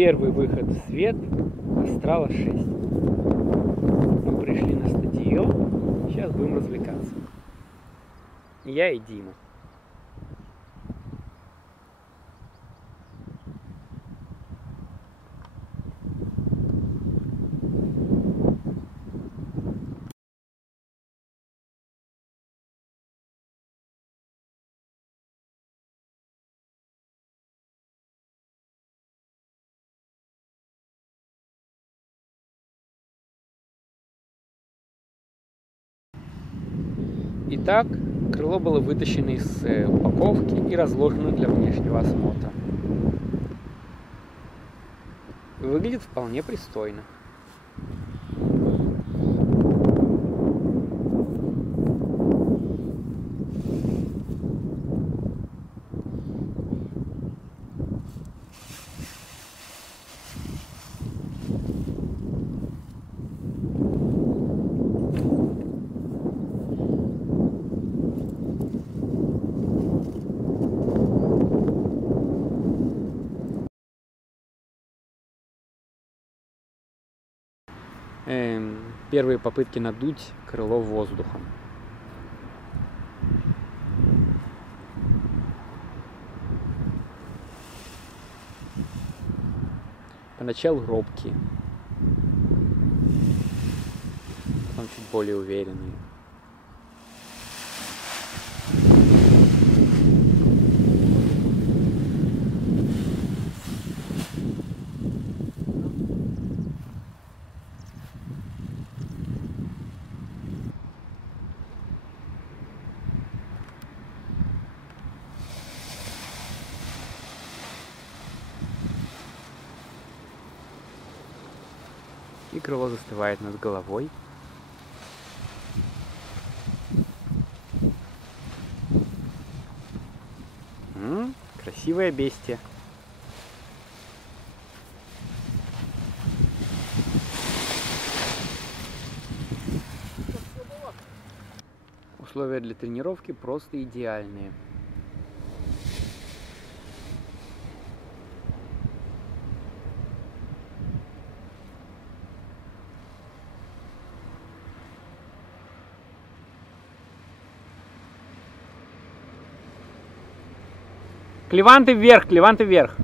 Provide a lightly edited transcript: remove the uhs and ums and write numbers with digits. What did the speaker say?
Первый выход в свет Астрала 6. Мы пришли на стадион, сейчас будем развлекаться. Я и Дима. Итак, крыло было вытащено из упаковки и разложено для внешнего осмотра. Выглядит вполне пристойно. Первые попытки надуть крыло воздухом. Поначалу робкие, потом чуть более уверенные. И крыло застывает над головой. Красивое бестие. Условия для тренировки просто идеальные. Клеванты вверх, клеванты вверх.